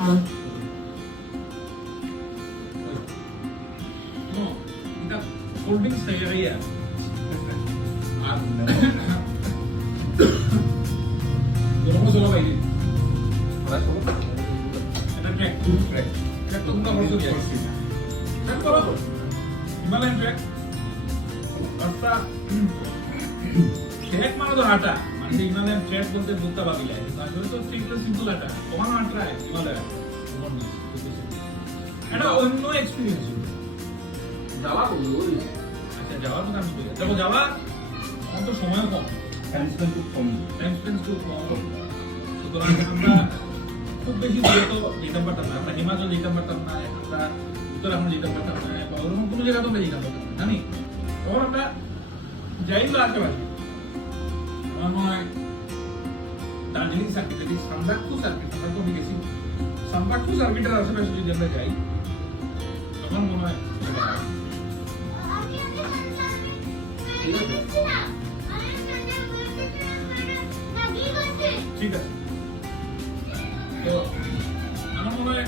এটা cold drinks থেকে গিয়া আর গরম জল বাইরে এটা ট্র্যাক ট্র্যাক তোমরা বলছো কি ট্র্যাক করো হিমালয়ান ট্র্যাক রাস্তা ট্র্যাক মানে তো হাঁটা মানে হিমালয়ান ট্র্যাক বলতে বুঝতে পারবি না আসলে তো সিম্পল হাঁটা তোমার হাঁটা হিমালয়ান এটা অন্য এক্সপেরিয়েন্স যাওয়া বলবো আচ্ছা যাওয়ার কথা আমি বলি দেখো যাওয়া তো সময় কম টাইম স্পেন্ড খুব কম সুতরাং আমরা খুব বেশি দূরে তো যেতে পারতাম না আমরা হিমাচল যেতে পারতাম না আমরা উত্তরাখণ্ড যেতে পারতাম না বা ওরকম কোনো জায়গা তো আমরা যেতে পারতাম না জানি তখন আমরা যাইলো আশেপাশে আমার মনে হয় দার্জিলিং সার্কিট যদি সান্দাকফু সার্কিট আমরা তো গেছি সান্দাকফু সার্কিটের আশেপাশে যদি আমরা যাই আমার মনে হয় ঠিক আছে ঠিক আছে তো আমার মনে হয়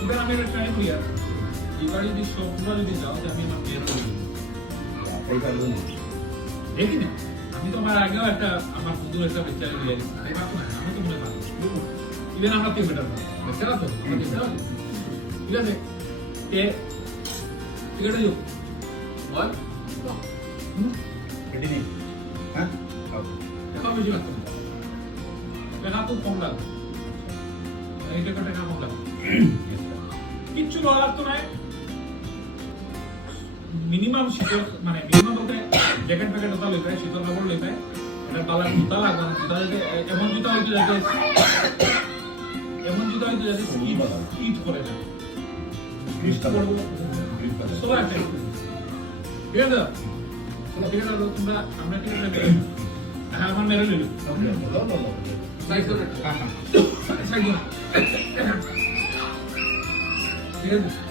এবার আমি একটা ট্রাই করি আর এবার যদি সবগুলো যদি যাও যে আমি আমার বিয়ের করি দেখি না আমি তো আমার আগেও একটা আমার বন্ধুর একটা বেচারা দিয়ে এবার তো না আমি তো মনে পারি ইভেন আমরা 3 মিটার বেচারা তো ঠিক আছে ঠিক আছে যোগ বল রেডি নেই হ্যাঁ টাকা বেশি লাগতো না টাকা খুব কম লাগবে এই টাকা কম লাগবে কিচ্ছু লওয়া লাগতো না মিনিমাম শীতল মানে মিনিমাম বলতে জ্যাকেট প্যাকেট ওটা লই পায় শীতল কাপড় লই পায় এটা পালা জুতা লাগবে না জুতা যাতে এমন জুতা হইতে যাতে স্কিট করে না গ্রিস্ট করবো সবাই একটা ঠিক আছে ঠিক আছে তোমরা আমরা ঠিক আছে হ্যাঁ আমার মেরে নিল সাইজ করে ঠিক আছে